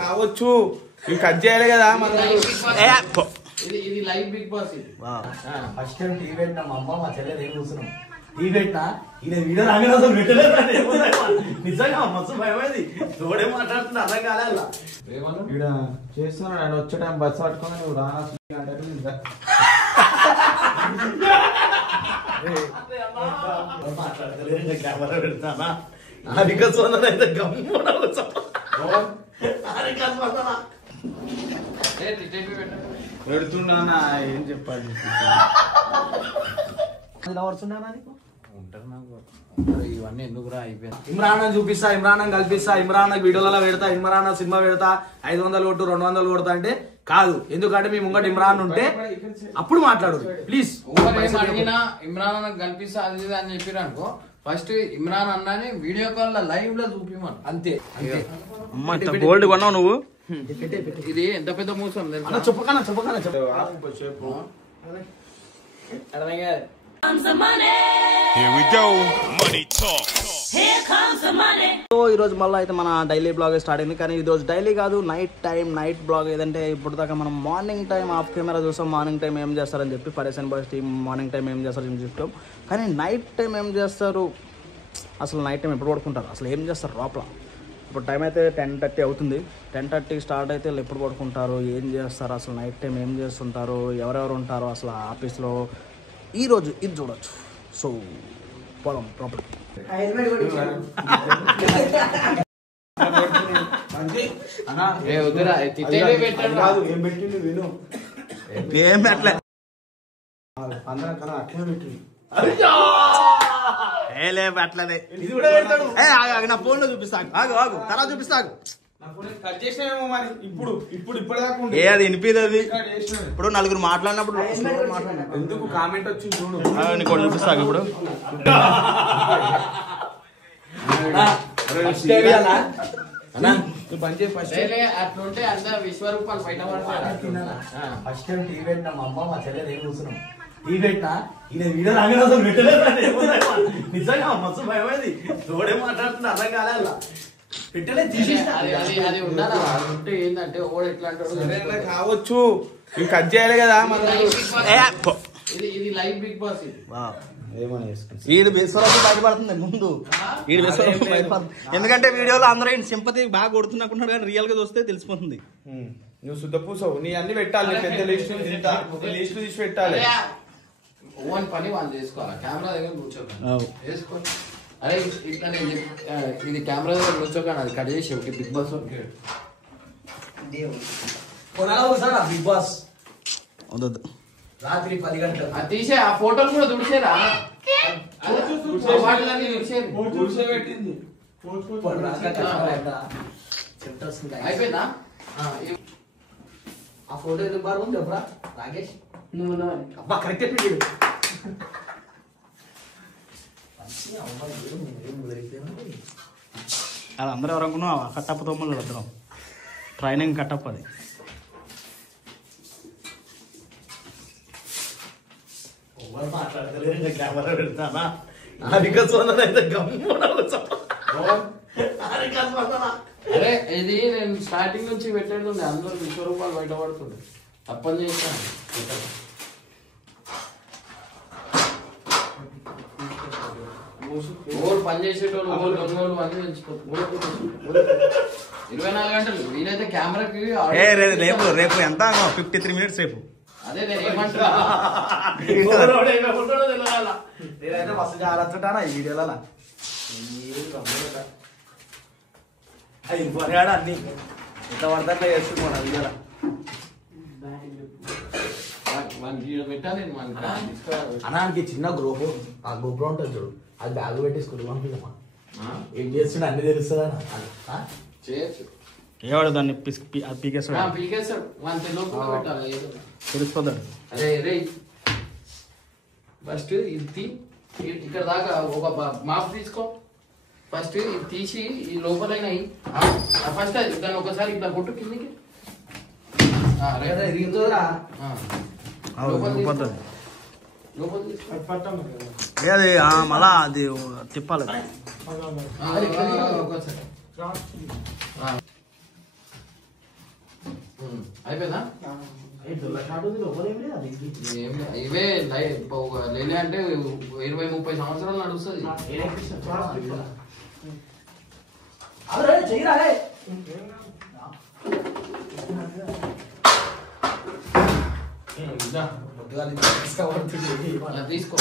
కావచ్చు కట్ చేయాలి కదా ఇది live Bigg Boss. First time TV పెట్టినా మా అమ్మ మా చెల్లెలు ఏం చూస్తున్నాం టీవీ పెట్టినా ఈయన వీడియో రాగానే అసలు పెట్టలేదు. నిజంగా మస్తు భయమైంది. తోడే మాట్లాడుతున్నా అర్థం కాలేలా ఇక్కడ చేస్తున్నాడు. ఆయన వచ్చే టైం బస్సు పట్టుకొని నువ్వు రానా మాట్లాడతలేదు. కెమెరా పెడతానా హారిక సోదన అయితే గమ్మున హారిక సోదన పెడుతున్నా ఏం చెప్పాలి. ఉంటారు నాకు ఇవన్నీ ఎందుకురా అయిపోయింది. ఇమ్రాన్ చూపిస్తా, ఇమ్రాన్ కల్పిస్తా, ఇమ్రాన్ వీడియోలలో పెడతా, ఇమ్రాన్ సినిమా పెడతా, 500 కొట్టు 200 కొడతా అంటే కాదు. ఎందుకంటే మీ ముంగట ఇమ్రాన్ ఉంటే అప్పుడు మాట్లాడు ప్లీజ్. అడిగినా ఇమ్రాన్ అన్న కల్పిస్తా అది అని చెప్పారు అనుకో, ఫస్ట్ ఇమ్రాన్ అన్నని వీడియో కాల్ లో లైవ్ లో చూపిమను అంతే. గోల్డ్ కొన్నావు నువ్వు. ఇది ఎంత పెద్ద మోసం చెప్పకన్నా చెప్పు. సో ఈరోజు మళ్ళీ అయితే మన డైలీ బ్లాగ్ స్టార్ట్ అయింది. కానీ ఈరోజు డైలీ కాదు, నైట్ బ్లాగ్. ఏదంటే ఇప్పుడు దాకా మనం మార్నింగ్ టైం ఆఫ్ కెమెరా చూసాం. మార్నింగ్ టైం ఏం చేస్తారని చెప్పి పరేషన్ బాయ్స్ టీం మార్నింగ్ టైం ఏం చేస్తారని చెప్తాం. కానీ నైట్ టైం ఏం చేస్తారు, అసలు నైట్ టైం ఎప్పుడు పడుకుంటారు, అసలు ఏం చేస్తారు లోపల. ఇప్పుడు టైం అయితే 10:30 అవుతుంది. 10:30 స్టార్ట్ అయితే ఎప్పుడు పడుకుంటారు, ఏం చేస్తారు, అసలు నైట్ టైం ఏం చేస్తుంటారు, ఎవరెవరు ఉంటారు అసలు ఆఫీస్లో, ఈరోజు ఇది చూడొచ్చు. సో పోదాం ప్రాపర్. ఏం పెట్టలే అట్లనే నా ఫోన్ లో చూపిస్తాను. ఆగు తర్వాత చూపిస్తాను. ఏ అది వినిపిది. అది ఇప్పుడు నలుగురు మాట్లాడినప్పుడు ఎందుకు కామెంట్ వచ్చింది చూడు. నీకు చూపిస్తాను ఇప్పుడు. అట్లుంటే అందరు విశ్వరూపాలు బయట ఫస్ట్ టైం టీవీ పెట్టినా మా అమ్మ మా చెల్లెలు ఏం చూస్తున్నాం టీవీ పెట్టినా ఈయన వీడియో రాగానే అసలు పెట్టలేదు. నిజంగా మస్తు భయమైంది. తోడే మాట్లాడుతున్నా అర్థం కాలేలా అది ఉండాలి. ఏంటంటే ఓడు ఎట్లా అంటాడు కావచ్చు కట్ చేయాలి కదా ఇది లైవ్ బిగ్ బాస్. వీడు విశ్వరూపం బయటపడుతుంది ముందు. వీడు విశ్వరూపం బయటపడుతుంది ఎందుకంటే వీడియోలో అందరూ సింపతి బాగా కొడుతున్నట్టున్నాడు, కానీ రియల్ గా చూస్తే తెలిసిపోతుంది. నువ్వు శుద్ధ పూసావు. నీ అన్ని పెట్టాలి, పెద్ద లిస్ట్ తీసి పెట్టాలి. ఓన్ పని వాళ్ళు చేసుకోవాలి. కెమెరా దగ్గర కూర్చోకండి, వేసుకోండి. అరే ఇట్లా ఇది కెమెరా దగ్గర కూర్చోకండి, అది కట్ చేసి ఒకటి బిగ్ బాస్ బిగ్ బాస్ రాత్రి 10 గంటలకు అది తీసే. ఆ ఫోటోలు కూడా తుడిచేరా, అయిపోయిందా? ఆ ఫోటో ఎందుకు బాగుంది చెప్పరా రాకేష్? నువ్వు అబ్బా కరెక్ట్ చెప్పి అది అందరూ ఎవరనుకున్నా కట్టప్ప తమ్ముళ్ళు వద్దరం ట్రైనింగ్ కట్టప్ప. అది మాట్లాడతలేదు. కెమెరా పెడతానా హారిక సోదన అయితే గమ్మున. అరే ఇది నేను స్టార్టింగ్ నుంచి పెట్టేది అందరూ విశ్వరూపాలు బయటపడుతుంది. తప్పని చేస్తాను. ఓళ్ళు పని చేసేటోళ్ళు ఓళ్ళు దొంగోళ్ళు అన్ని పెంచుకోవచ్చు. 24 గంటలు వీలైతే కెమెరాకి రేపు ఎంత 53 మినిట్స్ రేపు. అదే నేను ఏమంటున్నా, నేనైతే మస్తు జాగ్రత్త ఈ వీడియోలో అన్ని ఎంత పడతా చేస్తున్నాను ఆ వీడియోలో. అనానికి చిన్న గ్రూప్, ఆ గ్రూప్ లో ఉంటుంది చూడు, అది బ్యాగ్ పెట్టి స్కూల్ పంపిదమ్మా. ఏం చేస్తుండే అన్ని తెలుస్తుందా చేయొచ్చు. ఏవాడు దాన్ని పీకేస్తాడు తెలుసుకోదాడు. అరే రే ఫస్ట్ ఇది ఇక్కడ దాకా ఒక మాప్ తీసుకో. ఫస్ట్ ఇది తీసి ఈ లోపలైనవి ఫస్ట్ దాన్ని ఒకసారి ఇట్లా కొట్టు కిందికి. అది మళ్ళా అది తిప్పాలి. అయిపోయిందా? ఇవే లేలే అంటే 20-30 సంవత్సరాలు నడుస్తుంది. తీసుకో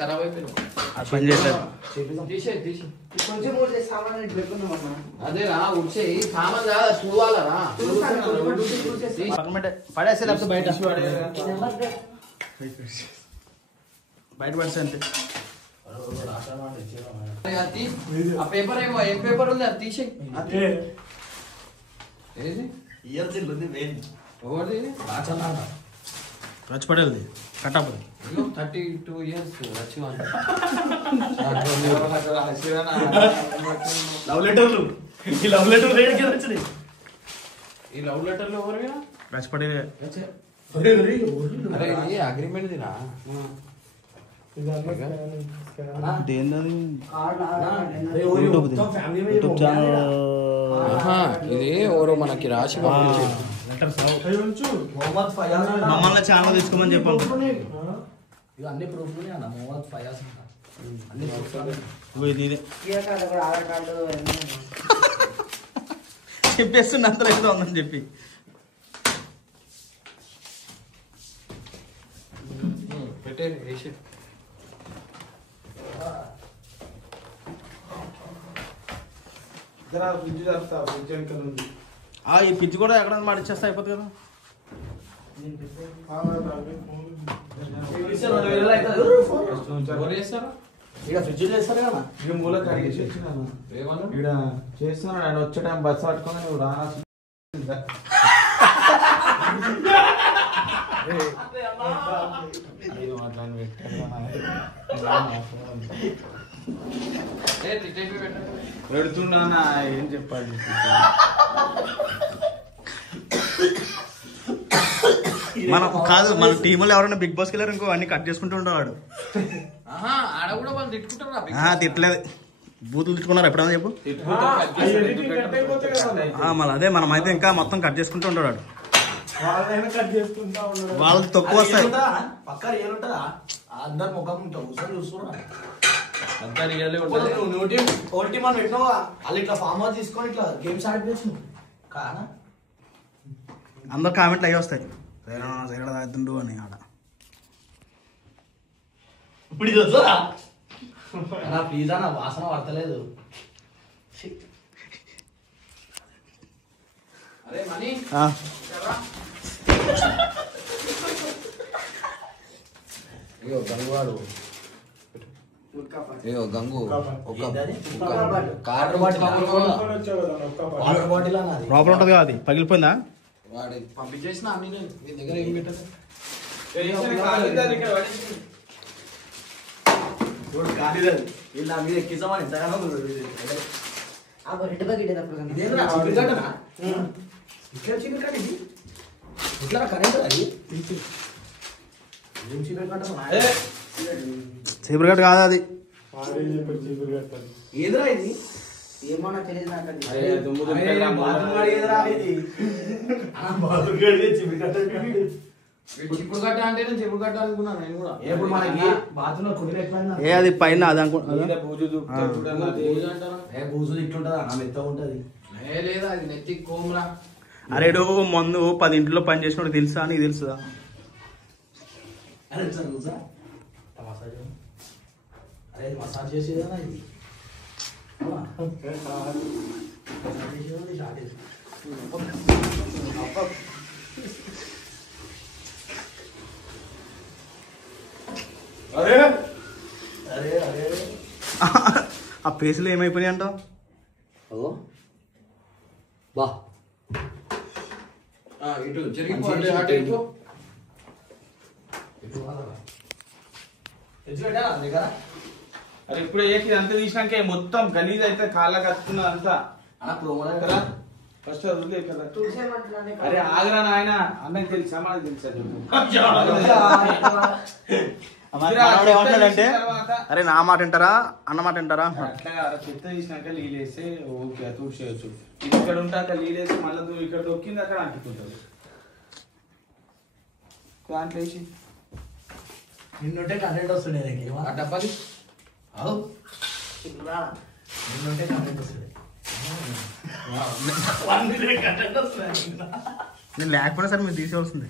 ఖరాబ్ అయిపోయింది. పని చేయలేదు. అదేరా ఉడిచేయి సామాన్ కాదా చూడాలరా పడేస్తే లేకపోతే బయట పడితే అంతే. ఆ పేపర్ ఏమో ఏం పేపర్ ఉంది అది తీసేయి. ఏది ఎవరిది? రచ్చి పడేది కట్టాపు 32 years రచ్చి లవ్ లెటర్లు. ఈ లవ్ లెటర్ రేడికి వచ్చినాయి. ఈ లవ్ లెటర్లు ఎవరు రచ్చి పడే అగ్రిమెంట్ దినా యూట్యూబ్ ఛానల్ ఇది ఎవరో మనకి రాసి మమ్మల్ని ఛానల్ తీసుకోమని చెప్పాం. అన్ని ప్రూఫ్ చెప్పేస్తున్నా అంత ఎంత ఉందని చెప్పి. పెట్టేది వేసి ఈ పిచ్చి కూడా ఎక్కడ మాడిచ్చేస్తా అయిపోతుంది కదా. ఫ్రిడ్జ్ చేస్తారు కదా ఇక మూల కడిగేసి వచ్చినాను. ఇక్కడ చేస్తున్నాడు ఆయన వచ్చే టైం బస్సు పట్టుకొని నువ్వు రానా పెడుతున్నా ఏం చెప్పాలి. మనం కాదు మన టీంలో ఎవరైనా బిగ్ బాస్కి వెళ్ళారు ఇంకో అన్ని కట్ చేసుకుంటూ ఉండేవాడు. ఆడ కూడా వాళ్ళు తిట్టుకుంటారు. తిట్టలేదు, బూతులు తిట్టుకున్నారు ఎప్పుడైనా చెప్పు. మళ్ళీ అదే మనం అయితే ఇంకా మొత్తం కట్ చేసుకుంటూ ఉండేవాడు. వాళ్ళకి తక్కువ వస్తాయి. అందరు ముఖం చూస్తున్నా ఓల్టీ మనం పెట్టినావా వాళ్ళు ఇట్లా ఫామ్ హౌస్ తీసుకొని ఇట్లా గేమ్స్ ఆడిపోవచ్చు కానా. అందరు కామెంట్లు అవి వస్తాయి తాగుతుండు అని ఆడ. ఇప్పుడు ఇది వద్దురా ప్లీజ్ అన్న వాసన పడతలేదు. అరే మనీ గంగువాడు గంగు ప్రాబ్లం ఉంటుంది కదా, అది పగిలిపోయిందా? వాడి పంపించేసిన అన్ని మీ దగ్గర ఏం పెట్టదు. వీళ్ళు నా మీద ఎక్కిస్తామని ఎంతగానో ఇట్లా కరెంట్ అది చీపురు గట్ట కాదు అది. ఏదిరా ఇది ఏమన్నా తెలియదు నాకు. చిప్పుడు కట్ట అంటే చిప్పుడు కట్ట అనుకున్నాను నేను కూడా. ఇప్పుడు మనకి బాత్రూంలో కుదిరి ఎక్కువ ఏ అది పైన అది అనుకుంటా. బూజు ఇట్లుంటదా నా మెత్త ఉంటది. లేదా అది నెత్తి కోమరా. అరేడు మందు 10 ఇంట్లో పని చేసినోడు తెలుసా? నీకు తెలుసుదా? అరే చూసా అరే మసాజ్ చేసేదా ఇది అరే అరే అరే ఆ పేసులు ఏమైపోయినాయి అంటావు? బా ఇటు జరిగిపోతే అటు ఇటు అరే ఇప్పుడు అంత తీసినాకే మొత్తం గలీజ్ అయితే కాళ్ళ కట్టుకున్నది అంతా ప్రోమో కదా ఫస్ట్ వదిలే కదా. అరే ఆగరా నాయన, అన్నకి తెలుసా మనకి తెలుసా ఏమంటాడంటే అరే నా మాట వింటారా అన్న మాట వింటారా అట్లా చెత్త తీసినాక నీళ్ళేస్తే ఓకే తూర్చేయచ్చు. ఇది ఇక్కడ ఉంటాక నీళ్ళేసి మళ్ళీ నువ్వు ఇక్కడ దొక్కింది అక్కడ అంటుకుంటుంది. దాంట్లో వేసి నిన్నుంటే కంటెంట్ వస్తుండే ఆ డబ్బాది నిన్నుంటే కంటెంట్ వస్తుండే కంటెంట్ వస్తుంది. నేను లేకపోయినా సరే మీరు తీసేవలసింది.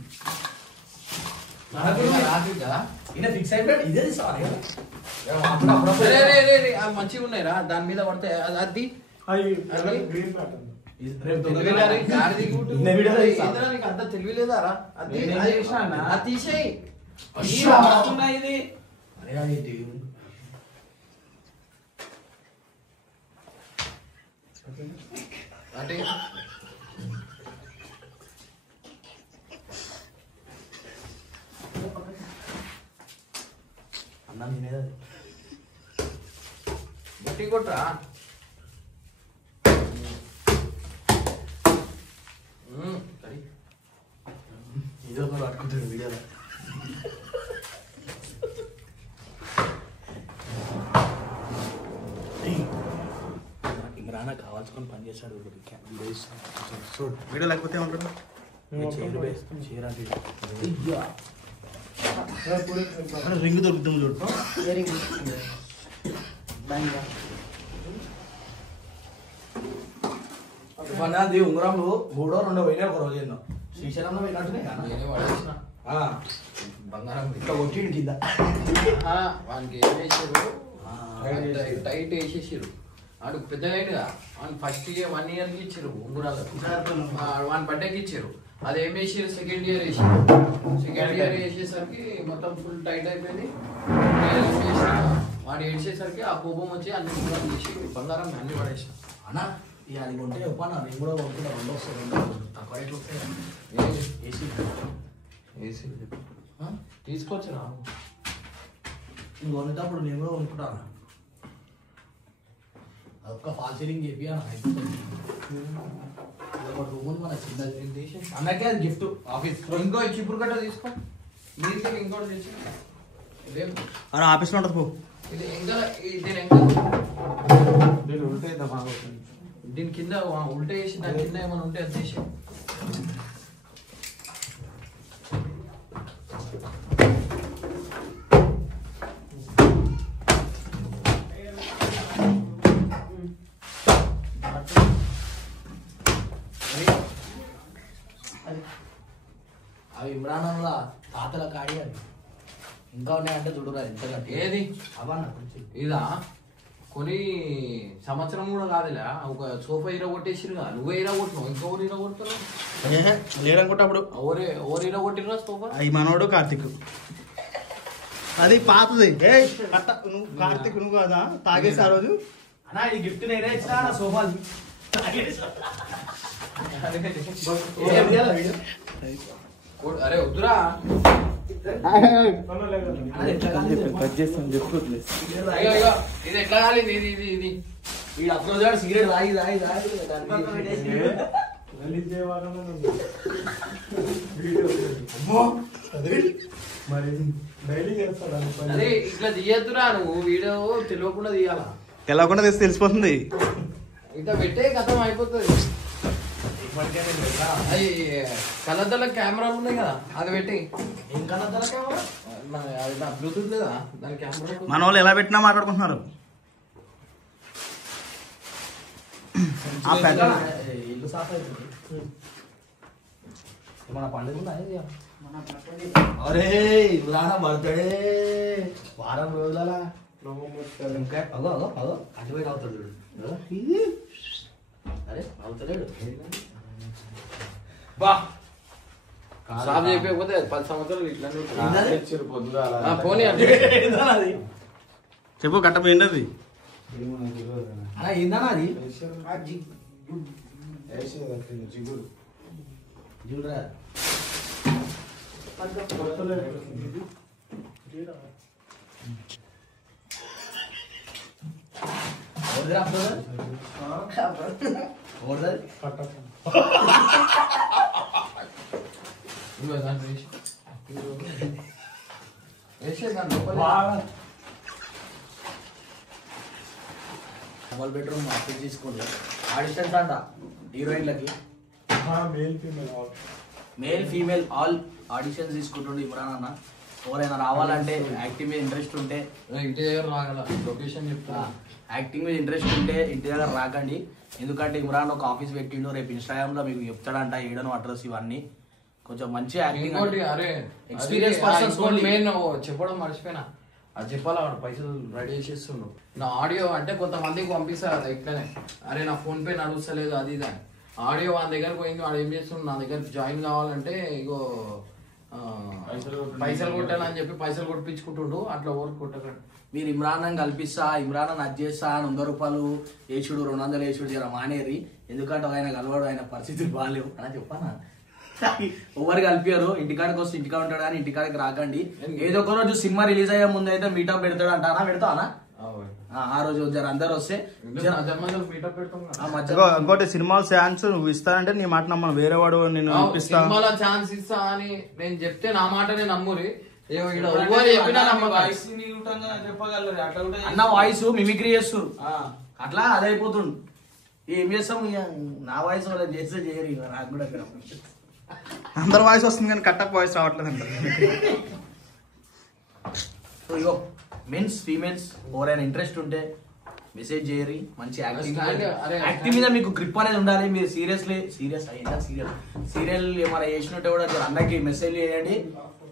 రాత్రి కదా ఈయన ఫిక్స్ అయిపోయాడు. ఇదే సారీ మంచిగా ఉన్నాయిరా, దాని మీద పడితే అది అంత తెలివిలేదారా? అది తీసేయి. ఇది అంటే అన్నం తినేది గట్టి కొట్రా. ఇది ఒక పట్టుకుంటాడు వీడియోలో. ఇమ్రాన్ కావాల్సుకొని పని చేశాడు. వీడియో లేకపోతే ఏమంటాడు? రింగ్ దొరుకుతుంది చూడు. అది ఉంగరంలో 3 2 పోయినా ఒక రోజు ఎన్నో శ్రీశైలంలో పోయినట్టునే కదా. నేనే పడేసిన బంగారం ఇట్లా కొట్టిండు కింద. వానికి ఏం చేసారు, టైట్ వేసేసారు. వాడు పెద్ద టైట్గా వాడిని ఫస్ట్ ఇయర్ 1 ఇయర్కి ఇచ్చారు ఉంగురాలు. వాని బర్త్డేకి ఇచ్చారు. అది ఏం వేసారు, సెకండ్ ఇయర్ వేసారు. సెకండ్ ఇయర్ వేసేసరికి మొత్తం ఫుల్ టైట్ అయిపోయింది. వాడు ఏడ్చేసరికి ఆ కోపం వచ్చి అన్ని ఉంగరాలు చేసి బంగారం అన్ని పడేసిన. అన్న ఇక అది కొంటే చెప్పాను, నేను కూడా కొనుక్కున్నా. 2 వస్తాయి, 2 తక్కువ రేట్లు వస్తాయి. ఏసీ ఏసీ తీసుకొచ్చిన నువ్వు కొనేటప్పుడు నేను కూడా కొనుక్కుంటాను. అదొక్క ఫాల్ సీలింగ్ చెప్పి అయిపోతుంది. ఒక రూమ్ మన చిన్నది అన్నకే అది గిఫ్ట్ ఆఫీస్. ఇంకో చిప్పుడు గట్ట తీసుకో. దీనికి ఇంకోటి తెచ్చి ఇదేం అరే ఆఫీస్లో ఉంటుంది పో. ఇది ఇంకా దీని ఇంకా నేను ఉంటాయి బాగుంటుంది. దీని కింద ఉల్టా వేసి దాని కింద ఏమైనా ఉంటే అది చేసి అవి ఇమ్రానంలా తాతల కాడి అవి ఇంకా ఉన్నాయంటే చూడరా ఎంత గట్టి. ఏది అవన్న ఇదా కొని సంవత్సరం కూడా కాదులే. ఒక సోఫా ఇరగొట్టేసిరు కదా, నువ్వే ఇరగొట్టినావు. ఇంకొకరు ఇరగొడుతున్నావు. లేడనుకుంటే అప్పుడు ఎవరు ఇరగొట్టిరా సోఫా? అవి మనోడు కార్తిక్. అది పాతది. నువ్వు కార్తిక్ నువ్వు కదా తాగేసి ఆ రోజు. అన్న ఈ గిఫ్ట్ నేనే ఇచ్చిన నా సోఫాది. అరే వద్దురా, కట్ చేస్తాను చెప్పు. అయ్యో అయ్యో ఇది ఎట్లా కాలేదు? ఇది ఇది ఇది వీడు అప్పుడు సిగరెట్ తాగి అదే ఇట్లా తీయద్దురా. నువ్వు వీడియో తెలియకుండా తీయాలా. తెలవకుండా తెస్తే తెలిసిపోతుంది. ఇట్లా పెట్టే కథం అయిపోతుంది. అది కలద్దల కెమెరాలు ఉన్నాయి కదా, అది పెట్టి. ఏం కలద్దల కెమెరా? అది నా బ్లూటూత్ లేదా దాని కెమెరా? మన వాళ్ళు ఎలా పెట్టినా మాట్లాడుకుంటున్నారు. ఇల్లు సాఫ్ అవుతుంది. మన పండుగ ఉందా? అరే ఇమ్రాన్ బర్త్డే వారం రోజుల ఇంకా అగో అగో అగో అటువైపు అవుతాడు చూడు. అరే అవుతలేడు. బా సాఫ్ చేయకపోతే 10 సంవత్సరాలు ఇట్లానే ఉంటుంది. తెచ్చారు పొద్దుగాల. పోనీ అంటే చెప్పు గట్ట పోయింది అది. అలా ఏందన్నా అది జిగురు చూడరా. నువ్వు దాంట్లో వేసే దాని లోపల డబల్ బెడ్రూమ్ ఆఫీస్ తీసుకోండి. ఆడిషన్స్ అంట హీరోయిన్లకి మేల్ ఫీమేల్ ఆల్ ఆడిషన్స్ తీసుకుంటుండే ఇమ్రాన్ అన్న. ఎవరైనా రావాలంటే యాక్టింగ్ మీద ఇంట్రెస్ట్ ఉంటే ఇంటి దగ్గర రాగల లొకేషన్ చెప్తా. యాక్టింగ్ మీద ఇంట్రెస్ట్ ఉంటే ఇంటి దగ్గర రాకండి. ఎందుకంటే ఇమ్రాన్ ఒక ఆఫీస్ పెట్టిండు. రేపు ఇన్స్టాగ్రామ్ లో మీకు చెప్తాడంట ఈడను అడ్రస్ ఇవన్నీ. కొంచెం మంచి యాక్టింగ్ ఎక్స్పీరియన్స్ పర్సన్స్ మెయిన్ చెప్పడం మర్చిపోయినా. అది చెప్పాలా వాడు పైసలు రెడీ చేసేస్తుండు. నా ఆడియో అంటే కొంతమందికి పంపిస్తా కదా ఇట్లనే, అరే నా ఫోన్ పే నడుస్తలేదు అది ఇది అని. ఆడియో వాడి దగ్గర పోయింది, వాడు ఏం చేస్తుండు నా దగ్గర జాయిన్ కావాలంటే ఇగో పైసలు కొట్టాలని చెప్పి పైసలు కొట్టించుకుంటుండు. అట్లా ఓరికి కొట్టకండి. మీరు ఇమ్రాన్ అని కల్పిస్తా, ఇమ్రాన్ అని అది చేస్తా అని 100 రూపాయలు వేసుడు 200 వేసుడు జర మానేరి. ఎందుకంటే ఆయన కలవాడు, ఆయన పరిస్థితులు బాగాలేవు అని చెప్పానా. ఎవరు కలిపారు, ఇంటికాడికి వస్తే ఇంటికాడ ఉంటాడు కానీ ఇంటికాడికి రాకండి. ఏదో ఒక రోజు సినిమా రిలీజ్ అయ్యే ముందు అయితే మీటప్ పెడతాడు అంటానా, పెడతానా ఆ రోజు జర అందరు వస్తే ఇంకోటి సినిమా ఛాన్స్ నువ్వు ఇస్తానంటే నీ మాట నమ్మను, వేరే వాడు నేను సినిమాలో ఛాన్స్ ఇస్తా అని నేను చెప్తే నా మాటనే నమ్మురి. అన్న వాయిస్ మిమిక్రీ చేస్తారు అట్లా అదైపోతుండు. ఏం చేస్తాం నా వాయిస్ వాళ్ళని చేస్తే చేయరు. నాకు కూడా అందరు వాయిస్ వస్తుంది కానీ కట్టప్ వాయిస్ రావట్లేదు అంట. సో ఇగో మెన్స్ ఫీమేల్స్ ఎవరైనా ఇంట్రెస్ట్ ఉంటే మెసేజ్ చేయరి. మంచి యాక్టింగ్ మీద మీకు గ్రిప్ అనేది ఉండాలి. మీరు సీరియల్ ఏమైనా చేసినట్టే కూడా అన్నకి మెసేజ్ చేయండి.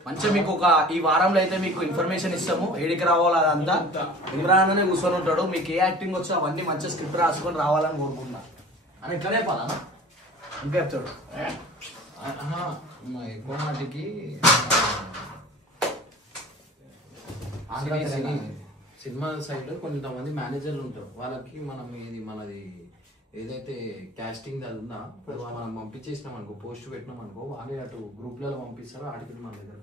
మంచిగా మీకు ఒక ఈ వారంలో అయితే మీకు ఇన్ఫర్మేషన్ ఇస్తాము. ఏడికి రావాలో అదంతా ఇమ్రాన్ అనే కూర్చొని ఉంటాడు. మీకు ఏ యాక్టింగ్ వచ్చో అవన్నీ మంచిగా స్క్రిప్ట్ రాసుకొని రావాలని కోరుకుంటున్నా అని ఇట్లా చెప్పాలా ఇంకా చెప్తాడు. ఎక్కువ నాటికి సినిమా సైడ్ కొంతమంది మేనేజర్లు ఉంటారు. వాళ్ళకి మనం మనది ఏదైతే క్యాస్టింగ్ అది ఉందా మనం పంపించేసినాం అనుకో, పోస్ట్ పెట్టినాం అనుకో, వాళ్ళే అటు గ్రూప్లలో పంపిస్తారు. ఆడికి మన దగ్గర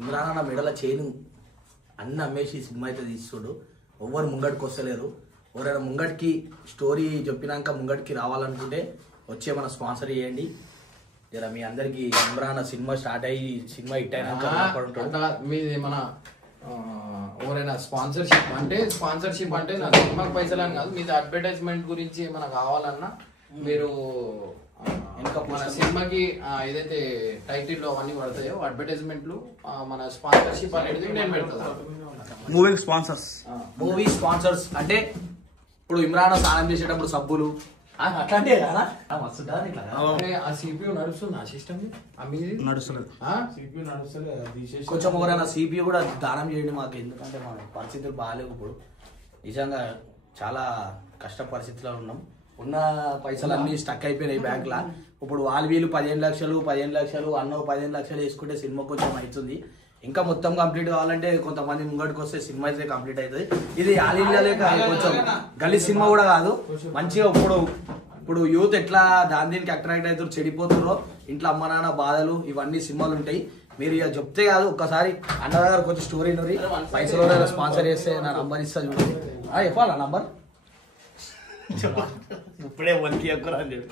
ఇమ్రాన్ అన్న మెడల చేను అన్ని అమ్మేసి సినిమా అయితే తీస్తుడు. ఎవరు ముంగడికి వస్తలేరు. ఎవరైనా ముంగడికి స్టోరీ చెప్పినాక ముంగడికి రావాలనుకుంటే వచ్చే మన స్పాన్సర్ చేయండి. జర మీ అందరికి ఇమ్రాన్ సినిమా స్టార్ట్ అయ్యి సినిమా హిట్ అయినాక మీది మన ఎవరైనా స్పాన్సర్షిప్ అంటే నా సినిమాకి పైసలు అని కాదు, మీది అడ్వర్టైజ్మెంట్ గురించి ఏమైనా కావాలన్నా మీరు మన సినిమాకి ఏదైతే టైటిల్ అవన్నీ పడతాయో అడ్వర్టైజ్మెంట్లు మన స్పాన్సర్షిప్ అనేది నేను పెడతాను. మూవీ స్పాన్సర్స్ అంటే ఇప్పుడు ఇమ్రాన్ స్నానం చేసేటప్పుడు సబ్బులు అట్లాంటివి కదా. ఆ సిపియు నడుస్తుంది, ఆ సిస్టమ్ నడుస్తలేదు. కొంచెం ఎవరైనా సిపియు కూడా దానం చేయండి మాకు. ఎందుకంటే మన పరిస్థితులు బాగాలేవు. ఇప్పుడు నిజంగా చాలా కష్ట పరిస్థితిలో ఉన్నాం. ఉన్న పైసలు అన్ని స్టక్ అయిపోయినాయి బ్యాంక్ లా. ఇప్పుడు వీళ్ళు 15 లక్షలు అన్న 15 లక్షలు వేసుకుంటే సినిమా కొంచెం అవుతుంది. ఇంకా మొత్తం కంప్లీట్ కావాలంటే కొంతమంది ముంగడికి వస్తే సినిమా అయితే కంప్లీట్ అవుతుంది. ఇది ఆలిలేక కొంచెం గలీ సినిమా కూడా కాదు. మంచిగా ఇప్పుడు యూత్ ఎట్లా దీనికి అట్రాక్ట్ అవుతారు, చెడిపోతారో, ఇంట్లో అమ్మ నాన్న బాధలు ఇవన్నీ సినిమాలు ఉంటాయి. మీరు ఇక చెప్తే కాదు, ఒక్కసారి అన్న దగ్గర కొంచెం స్టోరీ నూరి పైసలు స్పాన్సర్ చేస్తే నా నంబర్ ఇస్తా చూడండి. చెప్పాలా నంబర్ ఇప్పుడే వన్కి ఎక్కువ అని చెప్పి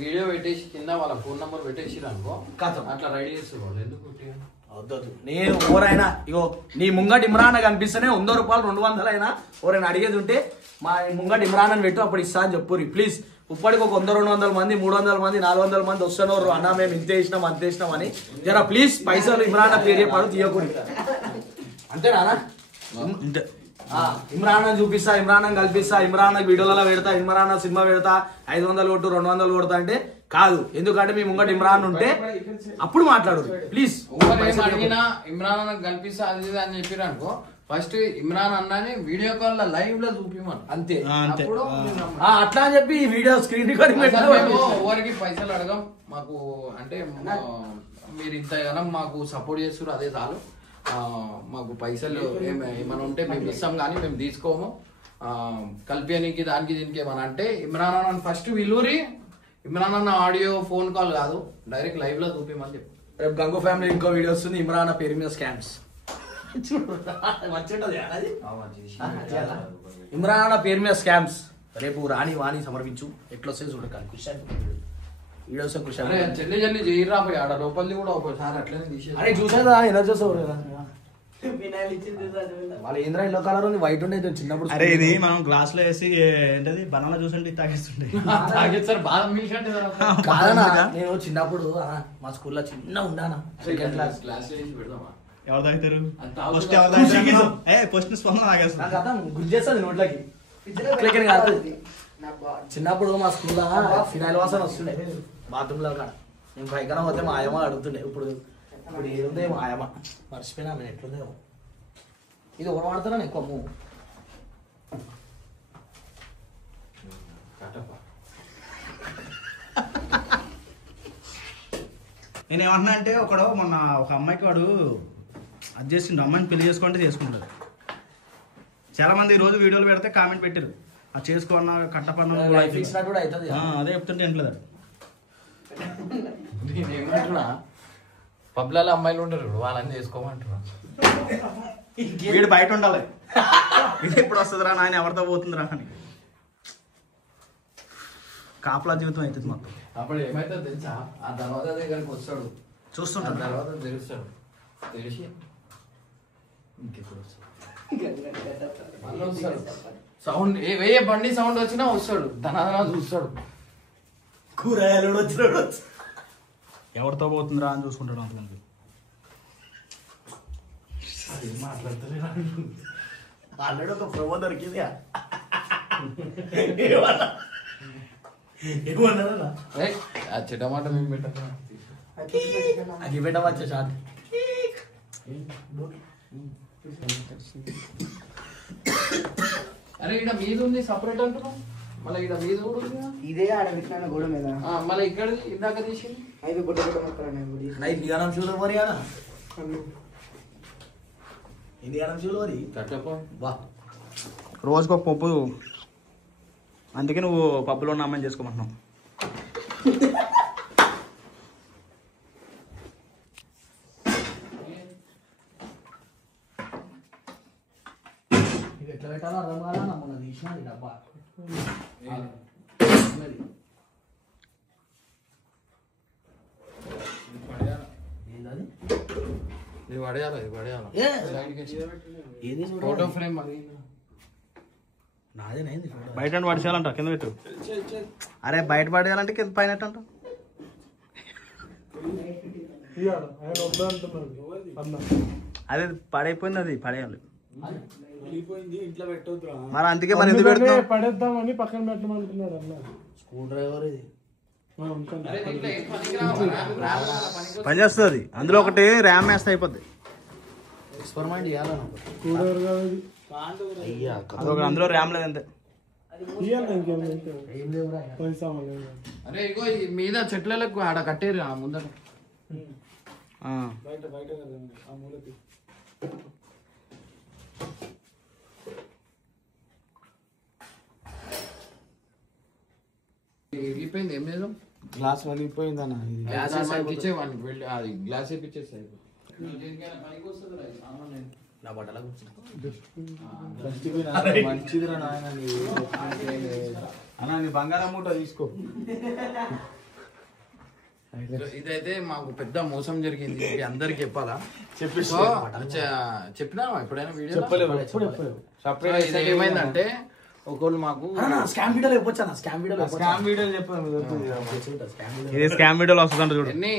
వీడియో పెట్టేసి కింద వాళ్ళ ఫోన్ నంబర్ పెట్టేసి అనుకో అట్లా రెడీ చేస్తారు. ఎందుకు వద్దదు. నేను ఎవరైనా ఇగో నీ ముంగటి ఇమ్రాన్ కనిపిస్తేనే 100 రూపాయలు 200 అయినా ఎవరైనా అడిగేది ఉంటే మా ముంగటి ఇమ్రాన్ అని పెట్టు, అప్పుడు ఇస్తా అని చెప్పు. ప్లీజ్ ఇప్పటికి ఒక 100-200 మంది 300 మంది 400 మంది వస్తున్నారు. అన్న మేము ఇంత వేసినాం అంత వేసినాం అని. జరా ప్లీజ్ పైసలు ఇమ్రాన్ పేరు చెప్పాడు తీయకూడదు. అంతేనా ఇమ్రాన్ చూపిస్తా, ఇమ్రాన్ కల్పిస్తా, ఇమ్రాన్ వీడియోలలో పెడతా, ఇమ్రాన్ సినిమా పెడతా, 500 కొట్టు 200 కొడతా అంటే కాదు. ఎందుకంటే మీ ముంగట ఇమ్రాన్ ఉంటే అప్పుడు మాట్లాడు ప్లీజ్. అడిగినా ఇమ్రాన్ కల్పిస్తా అది అని చెప్పారు అనుకో, ఫస్ట్ ఇమ్రాన్ అన్నాని వీడియో కాల్ లైవ్ లో చూపిమను అంతే. అట్లా అని చెప్పి వీడియో స్క్రీన్ రికార్డింగ్ ఎవరికి పైసలు అడగం. మాకు అంటే మీరు ఇంతగానో మాకు సపోర్ట్ చేస్తారు, అదే చాలు. మాకు పైసలు ఏమైనా ఉంటే మేము ఇస్తాం కానీ మేము తీసుకోము. కల్పియానికి దానికి దీనికి ఏమన్నా అంటే ఇమ్రాన్ అన్న ఫస్ట్ విల్లూరి ఇమ్రాన్ అన్న ఆడియో ఫోన్ కాల్ కాదు, డైరెక్ట్ లైవ్ లో చూపిమని చెప్పి. రేపు గంగు ఫ్యామిలీ ఇంకో వీడియో వస్తుంది, ఇమ్రాన్ పేరు మీద స్కామ్స్. ఇమ్రాన్ పేరు మీద స్కామ్స్ రేపు రాణి వాణి సమర్పించు ఎట్లొస్తే చూడకాలి కృషి ఈడొస్తే కృషి అరే జల్లి జల్లి చేయరా పోయి ఆడ లోపలిది కూడా ఒకసారి అట్లనే తీసేసి అరే చూసేదా ఎలా చూసావు వాళ్ళ ఏంద్రా ఎల్లో కలర్ ఉంది వైట్ ఉండేది చిన్నప్పుడు అరే ఇది మనం గ్లాస్ లో వేసి ఏంటది బనానా జ్యూస్ అంటే తాగిస్తుండే తాగేస్తారు బాగా మిల్క్ అంటే కాదనా నేను చిన్నప్పుడు మా స్కూల్లో చిన్న ఉండానా సెకండ్ క్లాస్ గ్లాస్ వేసి పెడదామా ఎవరు తాగుతారు అది తాగుతారు. ఫస్ట్ ఎవరు తాగుతారు ఫస్ట్ స్పందన తాగేస్తారు నాకు అర్థం గుర్తు చేస్తుంది నోట్లకి ఇట్లకి కాదు. చిన్నప్పుడు మా స్కూల్లో ఫినాయిల్ వాసన వస్తుండే బాత్రూమ్ లో కాడ నేను పైకన పోతే మా ఆయమ్మ అడుగుతుండే ఇప్పుడు ఇప్పుడు ఏముందే మా ఆయమ్మ మర్చిపోయినా నేను ఎట్లుందేమో ఇది ఎవరు వాడుతున్నా ఎక్కువ అమ్ము నేను ఏమంటున్నా అంటే మొన్న ఒక అమ్మాయికి వాడు అది చేసిండు అమ్మాయిని పెళ్లి చేసుకుంటే చేసుకుంటారు చాలా మంది ఈ రోజు వీడియోలు పెడితే కామెంట్ పెట్టారు అది చేసుకున్న కట్టపన్ను లైఫ్ ఇచ్చినట్టు కూడా అవుతుంది అదే చెప్తుంటే ఇంట్లేదు నేను ఏమంటున్నా పబ్లలో అమ్మాయిలు ఉంటారు వాళ్ళని చేసుకోమంటున్నా వీడు బయట ఉండాలి ఇది ఎప్పుడు వస్తుందిరా నాయన ఎవరితో పోతుందిరా అని కాపలా జీవితం అవుతుంది మొత్తం అప్పుడు ఏమైతే తెలుసా ఆ దర్వాజా దగ్గరికి వస్తాడు చూస్తుంటాడు తర్వాత తెలుస్తాడు తెలిసి ఇంకెప్పుడు వస్తాడు మళ్ళీ వస్తాడు సౌండ్ ఏ బండి సౌండ్ వచ్చినా వస్తాడు ధనాధనా చూస్తాడు కూరగాయలు వచ్చినాడు ఎవరితో పోతుందిరా అని చూసుకుంటాడు అంతమంది మాట్లాడుతుంది ఆల్రెడీ ఒక ప్రోమో దొరికింది ఏమన్నా ఆ చిట్టమాట మేము పెట్టా అది పెట్టవచ్చా షార్ట్ అరే ఇక్కడ మీద ఉంది సపరేట్ అంటున్నావు మళ్ళీ ఇక్కడ మీద కూడా ఉంది ఇదే ఆడ పెట్టిన గోడ మీద మళ్ళీ ఇక్కడ ఇందాక తీసింది 5 గుడ్డ గుడ్డ మొక్కలు గుడి ఇండియానం షూలో మరి అనా ఇండియానం షూలో మరి కట్టపో వా రోజుకు ఒక పప్పు అందుకే నువ్వు పప్పులో ఉన్న అమ్మాయిని చేసుకోమంటున్నావు ఇది ఎట్లా పెట్టాలో అర్థం కాదా మొన్న తీసిన డబ్బా ఏంటది ఇది పడేయాలి ఇది పడేయాలి ఏ సైడ్కి వచ్చి ఏది ఫోటో ఫ్రేమ్ అది నాదేనైంది బయట పడిచేయాలంట కింద పెట్టు అరే బయట పడేయాలంటే కింద పైన అంట అదే పడైపోయింది అది పడేయాలి మరి అందుకే మరి ఎందుకు పెడుతున్నావు పడేద్దామని పక్కన పెట్టమంటున్నాడు అన్న స్క్రూ డ్రైవర్ ఇది పని చేస్తుంది అది అందులో ఒకటి ర్యామ్ వేస్తే అయిపోద్ది ఎక్స్పెరిమెంట్ చేయాలని కూడరు కదా ఇది అయ్యా అందులో ర్యామ్ లేదు అంతే ఇయ్యాలి ఇంకేం ఏం లేవురా పైసా అరే ఇగో ఈ మీద చెట్లకు ఆడ కట్టేరు ఆ ముందర బయట బయట కదా ఆ మూలకి వెళ్ళిపోయింది ఏం లేదు గ్లాస్ పగిలిపోయిందన్న అది గ్లాస్ వేపించేసి నా బట్టల కూర్చున్నా మంచిదిరా నాయన అన్న నీ బంగారం మూట తీసుకో ఇదైతే మాకు పెద్ద మోసం జరిగింది ఇది అందరికి చెప్పాలా చెప్పేసి చెప్పినా ఎప్పుడైనా వీడియో చెప్పలేదు ఇది ఏమైందంటే ఒకళ్ళు మాకు స్కామ్ వీడియోలో చెప్పొచ్చా స్కామ్ వీడియోలో స్కామ్ వీడియోలు చెప్పాను స్కామ్ ఇది స్కామ్ వీడియోలో వస్తుందంట చూడు ఎన్ని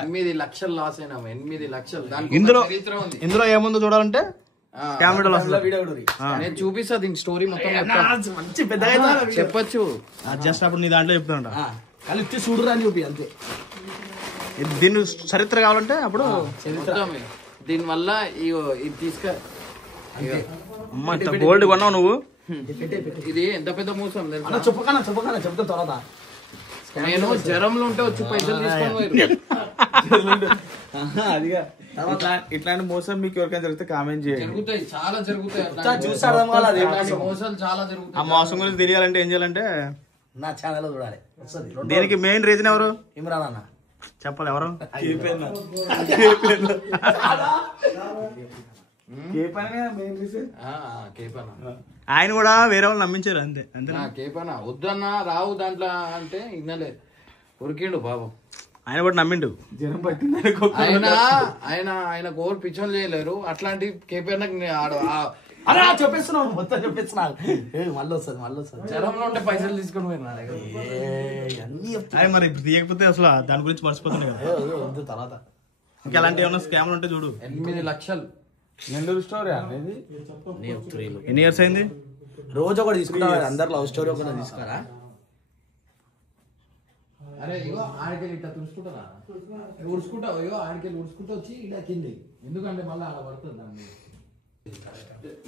8 లక్షలు లాస్ అయినాము 8 లక్షలు దానికి ఇందులో ఒక చరిత్ర ఉంది ఇందులో ఏముందో చూడాలంటే ఆ, స్కామ్ వీడియోలో వస్తుంది వీడియో కూడా నేను చూపిస్తా దీని స్టోరీ మొత్తం చెప్తా. మంచి పెద్దగా చెప్పొచ్చు జస్ట్ అప్పుడు నీ దాంట్లో చెప్తానంట కలిపి చూడురా అని చూపి అంతే దీని చరిత్ర కావాలంటే అప్పుడు చెప్తామే దీని వల్ల ఇది అమ్మ ఇంత గోల్డ్ కొన్నావు నువ్వు ఇది ఎంత పెద్ద మోసం అన్న తెలుసా చెప్పకన్నా చెప్తా తర్వాత నేను జ్వరంలో ఉంటే వచ్చి పైసలు తీసుకొని పోయారు. అదిగా ఇట్లాంటి మోసం మీకు ఎవరికైనా జరిగితే కామెంట్ చేయండి జరుగుతాయి చాలా జరుగుతాయి అట్లాంటి చూసి అర్థం కావాలి అది అట్లాంటి మోసం. మోసాలు చాలా ఆ జరుగుతాయి మోసం గురించి తెలియాలంటే ఏం చేయాలంటే నా ఛానల్ చూడాలి వస్తుంది దీనికి మెయిన్ రీజన్ ఎవరు ఇమ్రాన్ అన్న చెప్పాలి ఎవరు కేపనా ఆయన కూడా వేరే వాళ్ళు నమ్మించారు అంతే అంతే కేపనా వద్దన్నా రావు దాంట్లో అంటే ఇన్నలే ఉరికిండు పాపం. ఆయన కూడా నమ్మిండు. ఆయన కోరు పిచ్చోలు చేయలేరు అట్లాంటి కేపీఆర్ అరే చెప్పేస్తున్నావు మొత్తం చెప్పేస్తున్నాను. మళ్ళీ వస్తుంది జ్వరంలో ఉంటే పైసలు తీసుకొని పోయినా ఆయన మరి ఇప్పుడు తీయకపోతే అసలు దాని గురించి మర్చిపోతుండే కదా. తర్వాత ఇంకా అలాంటి ఏమన్నా స్కామ్లు ఉంటే చూడు. 8 లక్షలు నెల్లూరు స్టోరీ అనేది ఎన్ని ఇయర్స్ అయింది? రోజు ఒకటి తీసుకుంటా, అందరు లవ్ స్టోరీ ఒకటి తీసుకురా. అరే ఇగో ఆడికెళ్ళి ఇట్లా తుడుచుకుంటారా ఉడుచుకుంటావు, ఇగో ఆడికెళ్ళి ఉడుచుకుంటూ వచ్చి ఇలా కింది ఎందుకంటే మళ్ళీ అలా పడుతుంది దాన్ని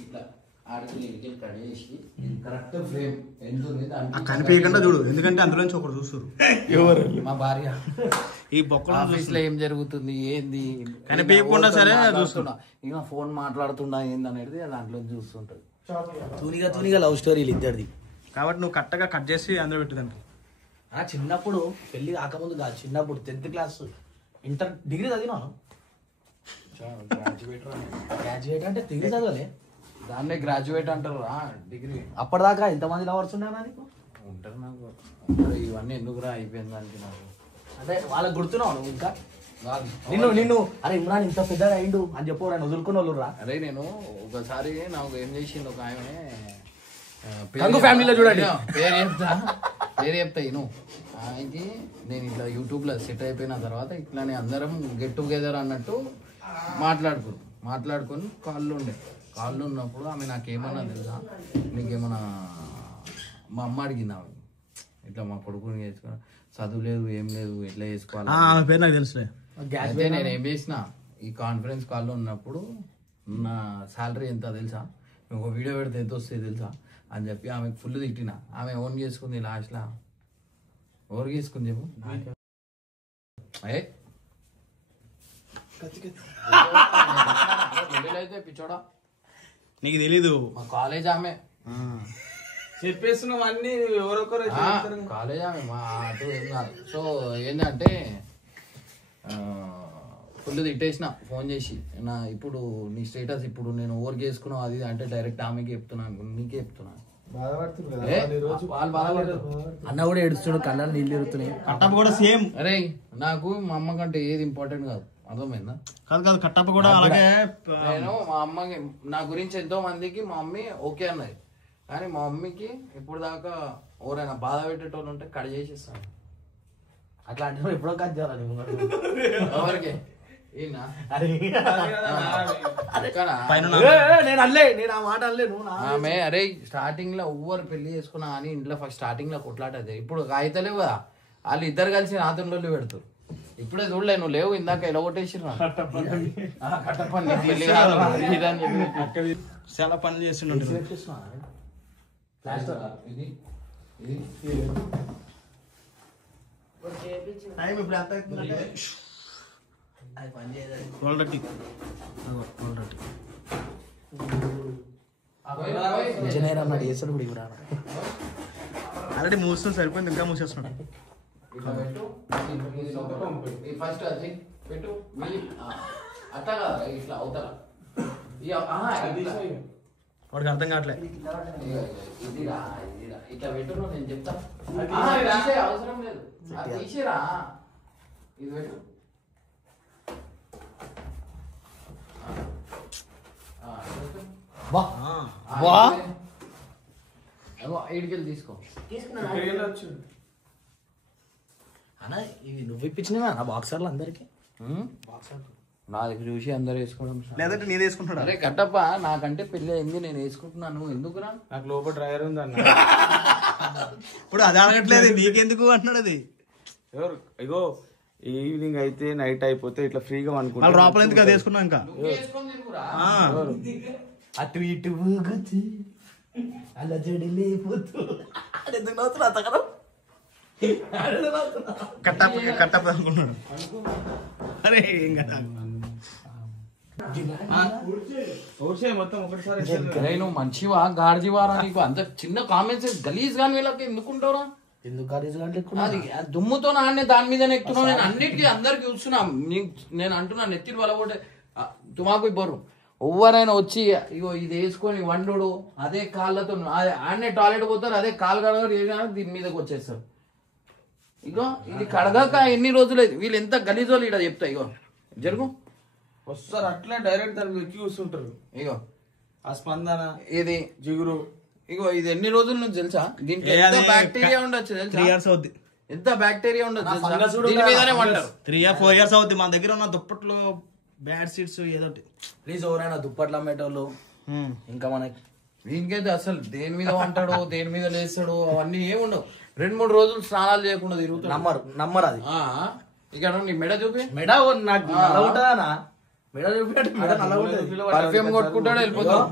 ఇట్లా ఆడికెళ్ళి ఇడికెళ్ళి కడేసి కరెక్ట్ ఫ్రేమ్ ఎంత ఉంది కనిపించకుండా చూడు, ఎందుకంటే అందులోంచి ఒకటి చూస్తారు. ఎవరు? మా భార్య. ఈ బొక్కలు ఆఫీస్ లో ఏం జరుగుతుంది ఏంది కనిపించకుండా సరే చూస్తున్నా, ఇక ఫోన్ మాట్లాడుతున్నా ఏంది అనేది దాంట్లో చూస్తుంటది. తూనిగా లవ్ స్టోరీలు ఇద్దరిది. కాబట్టి నువ్వు కరెక్ట్గా కట్ చేసి అందులో పెట్టిందంట. చిన్నప్పుడు పెళ్లి కాకముందు కాదు, చిన్నప్పుడు 10th క్లాస్ ఇంటర్ డిగ్రీ చదివినాను. గ్రాడ్యుయేట్ అంటే డిగ్రీ చదవలే, దాన్నే గ్రాడ్యుయేట్ అంటారు. డిగ్రీ అప్పటిదాకా ఎంతమంది లవర్స్ ఉన్నాయా నీకు? ఉంటారు నాకు. ఇవన్నీ ఎందుకురా అయిపోయింది దానికి నాకు. అంటే వాళ్ళకి గుర్తున్నావు నువ్వు ఇంకా? నిన్ను అరే ఇమ్రాన్ ఇంత పెద్దగా అయిండు అని చెప్పు ఆయన వదులుకున్న వాళ్ళు రా. అరే నేను ఒకసారి నాకు ఏం చేసింది ఒక ఆమె కంగు ఫ్యామిలీలో చూడండి. పేరు చెప్తా నువ్వు ఆయనకి. నేను ఇట్లా యూట్యూబ్లో సెట్ అయిపోయిన తర్వాత ఇట్లానే అందరం గెట్ టుగెదర్ అన్నట్టు మాట్లాడుకొని కాళ్ళు ఉన్నప్పుడు ఆమె నాకేమన్నా తెలుసా, నీకేమన్నా మా అమ్మ అడిగింది ఆమె ఇట్లా మా కొడుకుని చేసుకున్నా చదువు లేదు ఏం లేదు ఎట్లా చేసుకోవాలి పేరు నాకు తెలుసులే. అయితే నేను ఏం చేసిన ఈ కాన్ఫరెన్స్ కాల్లో ఉన్నప్పుడు నా శాలరీ ఎంత తెలుసా, ఒక వీడియో పెడితే ఎంత వస్తుంది తెలుసా అని చెప్పి ఆమెకు ఫుల్ తిట్టిన. ఆమె ఓన్ చేసుకుంది లాస్ట్లా. ఎవరు చేసుకుంది చెప్పు? అయితే పిచ్చోడా నీకు తెలీదు. మా కాలేజ్ ఆమె చెప్పేస్తున్నావు అన్ని ఎవరొకరు కాలేజ్ ఆమె మా అటు ఏం కాదు. సో ఏంటంటే ఫుల్ తిట్టేసిన ఫోన్ చేసి, నా ఇప్పుడు నీ స్టేటస్ ఇప్పుడు నేను ఓవర్ చేసుకున్నావు అది అంటే డైరెక్ట్ ఆమెకి చెప్తున్నాను, నీకే చెప్తున్నాను. వాళ్ళు బాధపడతారు. అన్న కూడా ఏడుస్తున్నాడు, కళ్ళ నీళ్ళు ఎడుతున్నాయి. కట్టప్ప కూడా సేమ్. అరే నాకు మా అమ్మ కంటే ఏది ఇంపార్టెంట్ కాదు, అర్థమైందా? కాదు కట్టప్ప కూడా అలాగే. నేను మా అమ్మకి నా గురించి ఎంతో మందికి మా మమ్మీ ఓకే అన్నది, కానీ మా మమ్మీకి ఇప్పుడు దాకా ఎవరైనా బాధ పెట్టేటోళ్ళు ఉంటే కట్ చేసేస్తాను. అట్లా అంటే ఎప్పుడో కట్ చేయాలి ఎవరికి నేను ఆ మాట అనలే. ఆమె అరే స్టార్టింగ్ లో ఎవ్వరు పెళ్లి చేసుకున్నా అని ఇంట్లో ఫస్ట్ స్టార్టింగ్ లో కొట్లాటది. ఇప్పుడు కాగితలేవు కదా, వాళ్ళు ఇద్దరు కలిసి నాతోళ్ళు పెడతారు. ఇప్పుడే చూడలే నువ్వు లేవు, ఇందాక ఎలా కొట్టేసిరా పెళ్లి కాదు చాలా పనులు చేస్తుండే. టైం ఇప్పుడు ఎంత అవుతుందంటే 12:30. ఆల్రెడీ మూస్తుంది సరిపోయింది, ఇంకా మూసేస్తున్నాడు. ఫస్ట్ అది పెట్టు అట్లా ఇట్లా అవుతారా వాడికి అర్థం కావట్లే. ఇదిరా ఇట్లా పెట్టు, నేను చెప్తా. అవసరం లేదు, తీసేరా. ఇది పెట్టు. ఇడికెళ్ళి తీసుకో. అన్న ఇవి నువ్వు ఇప్పించినవా నా బాక్సర్లు అందరికి? నా దగ్గర చూసి అందరు వేసుకోవడం లేదంటే నేను వేసుకుంటాడు. అరే కట్టప్ప నాకంటే పెళ్లి అయింది, నేను వేసుకుంటున్నాను, ఎందుకురా? నాకు లోపల డ్రైవర్ ఉంది అన్న. ఇప్పుడు అది అడగట్లేదు, నీకెందుకు అంటున్నాడు అది. ఎవరు ఇగో ఈవినింగ్ అయితే నైట్ అయిపోతే ఇట్లా ఫ్రీగా అనుకుంటా లోపల ఎందుకు అది వేసుకున్నా ఇంకా అటు ఇటు ఊగుతూ అలా జడి లేపోతూ ఎందుకు నవ్వుతున్నా అంతకన్నా? కట్టప్ప అనుకున్నాడు. అరే ఏం కదా మొత్తం ఒకటిసారి నువ్వు మంచివా గాడిజివారా? నీకు అంత చిన్న కామెంట్స్ గలీజ్ గాని వీళ్ళకి ఎందుకుంటావురా? ఎందుకు కాలేజ్ అది దుమ్ముతో నాన్నే దాని మీద ఎక్కుతున్నావు. నేను అన్నిటికీ అందరికి చూస్తున్నా, నేను అంటున్నా నెత్తిని వలగొట్టే తుమాకు ఇవ్వరు. ఎవరైనా వచ్చి ఇగో ఇది వేసుకొని వండు అదే కాళ్ళతో ఆడనే టాయిలెట్ పోతారు, అదే కాలు కడగ దీని మీదకి వచ్చేస్తారు. ఇగో ఇది కడగాక ఎన్ని రోజులు వీళ్ళు ఎంత గలీజోళ్ళు ఇక్కడ చెప్తా. ఇగో జరుగు వస్తారు అట్లా డైరెక్ట్ దాని ఎక్కి కూర్చుంటారు. ఇగో ఆ స్పందన ఇది జిగురు ఇగో ఇది ఎన్ని రోజుల నుంచి తెలుసా? దీంట్లో ఎంత బ్యాక్టీరియా ఉండొచ్చు తెలుసా? 3 years అవుద్ది. ఎంత బ్యాక్టీరియా ఉండొచ్చు తెలుసా? దీని మీదనే వంటారు. 3 or 4 years అవుద్ది. మన దగ్గర ఉన్న దుప్పట్లు బ్యాడ్ సీట్స్ ఏదో ప్లీజ్ ఎవరైనా దుప్పట్లు అమ్మేటోళ్ళు ఇంకా మనకి దీనికైతే అసలు దేని మీద వంటాడు దేని మీద లేస్తాడు అవన్నీ ఏముండవు. 2-3 రోజులు స్నానాలు చేయకుండా తిరుగుతాడు. నమ్మరు అది. ఇక్కడ నీ మెడ చూపి మెడ నాకు నల్ల ఉంటుందా? మెడ చూపి మెడ నల్ల ఉంటుంది. పర్ఫ్యూమ్ కొట్టుకుంటాడు వెళ్ళిపోతాడు.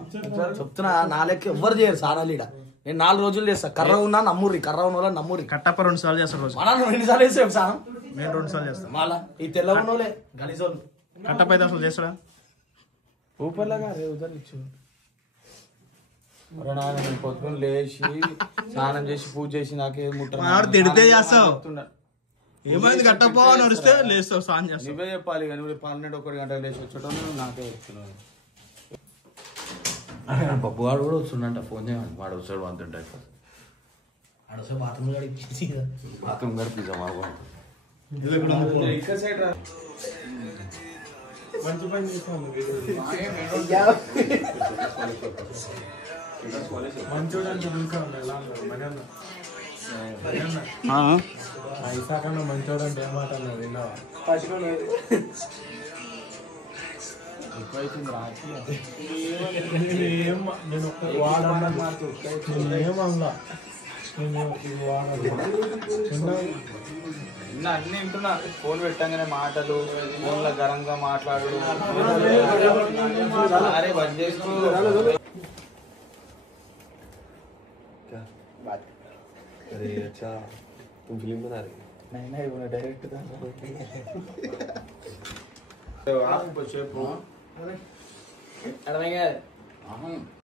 చెప్తున్నా నా లెక్క ఎవ్వరు చేయరు స్నానాలు ఈడ. నేను 4 రోజులు చేస్తా. కర్ర ఉన్నా నమ్ముర్రి, కర్ర ఉన్న వాళ్ళని నమ్ముర్రి. కట్టప్ప 2 సార్లు చేస్తారు రోజు. మనం 2 సార్లు వేసాం స్నానం. మేము 2 సార్లు చేస్తాం. మళ్ళా ఈ తెల్ల ఉన్నోళ్ళే గలీజోళ్ళు. కట్టప్ప అయితే అసలు చేస్తాడా? ఊపర్లాగా రే ఉదరించు పొద్దున లేచి స్నానం చేసి పూజ చేసి నాకే తిడితే చేస్తావు. ఏమైంది కట్టప్ప అని వస్తే లేస్తావు, స్నానం చేస్తావు. నువ్వే చెప్పాలి. కానీ 12-1 గంటకు లేచి వచ్చటం నాకే చెప్తున్నాను. బబ్బు వాడు కూడా వస్తుందంట. ఫోన్ చేయమని వాడు వస్తాడు అంతుంటాయి. అడసే బాత్రూమ్ గడిపి బాత్రూమ్ గడిపిద్దాం మాకు. ఇంకా సైడ్ రా. మంచి పని చేస్తాను. మంచోడంటే ఇంకా ఎలా ఉన్నారు? ఐసాకన్నా మంచోడంటే ఏమాట అన్నారు విన్నావా? ఎక్కువైతుంది రాకి. నేను వాడన్నా ఏమన్నా అన్ని వింటున్నా. ఫోన్ పెట్టంగానే మాటలు, ఫోన్ లో గరంగా మాట్లాడు. అరే బంద్ చేసుకో. अरे अच्छा तुम फिल्म बना रही हो? नहीं डायरेक्ट అర్థమైందా?